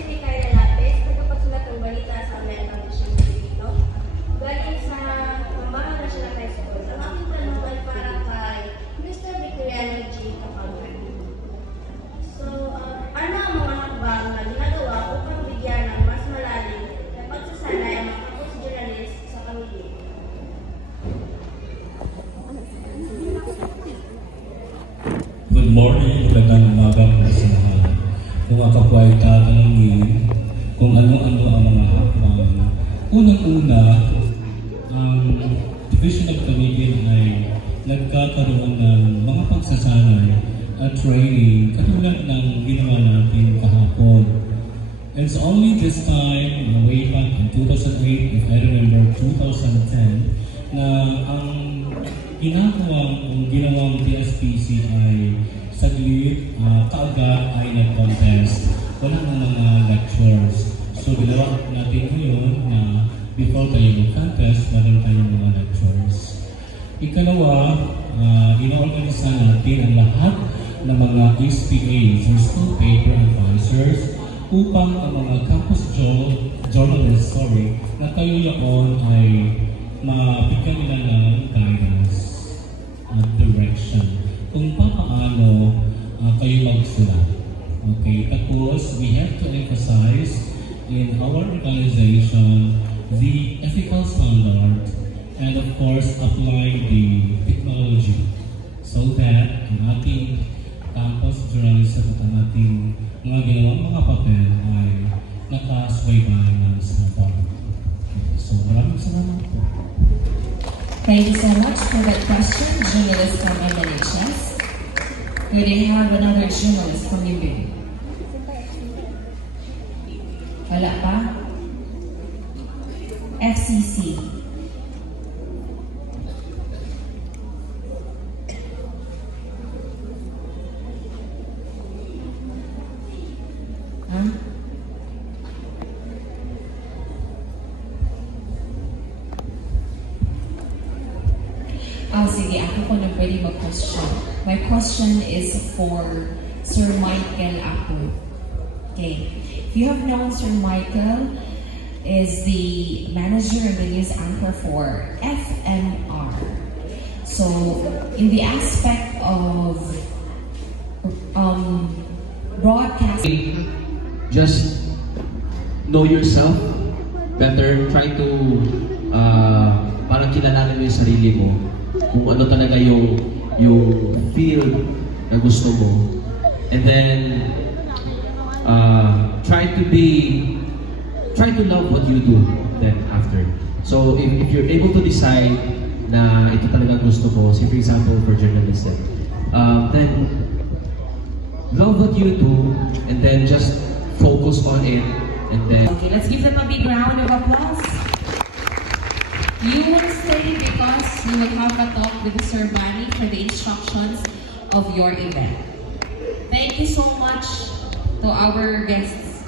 si Micaela Lapez, tagapagsulat ng balita sa American Mission dito. Galing sa Mambahan National High School. Ang aking tanong ay para kay Mr. Victoriano G. Kapagman. So, ano ang mga hakbang na ginagawa upang bigyan ng mas malalim na pagsasanay ang mga campus journalist sa pamilya? Good morning, magandang umaga po sa lahat. Kung ako po ay tatanungin kung ano-ano ang mga hakbang. Unang-una, ang Division of Comedian ay nagkakaroon ng mga pagsasanay at training katulad ng ginawa natin kahapon. It's only this time, way back in 2008, if I remember, 2010, na ang ginawang TSPC ay saglit, kaagad ay nag-contest. Wala ng mga lectures. So, ginawa natin ngayon na before tayo mag-contest, meron tayong mga lectures. Ikalawa, ina-organisa natin ang lahat ng mga SPAs, School Paper Advisors, upang ang mga campus journalists, na tayo yaon ay mabigyan nila ng guidance at direction kung paano kayo magsulat. Okay, tapos we have to emphasize in our organization the ethical standard and of course apply the technology so that ang ating campus journalism at ang ating mga ginawang mga papel ay nakasubaybay ng Singapore. So maraming salamat po. Thank you so much for that question, journalist from MNHS. We did have another journalist from UB. Wala pa? FCC. Huh? Sige, ako po na pwede mag-question. My question is for Sir Michael Apo. Okay. If you have known Sir Michael is the manager and the news anchor for FMR. So, in the aspect of broadcasting, just know yourself better, try to parang kilalanin mo yung sarili mo kung ano talaga yung field na gusto mo, and then try to love what you do then after. So if you're able to decide na ito talaga gusto ko, say for example for journalism, then love what you do and then just focus on it, and then okay, let's give them a big round of applause. You will stay because you will have a talk with Sir Manny for the instructions of your event. Thank you so much to our guests.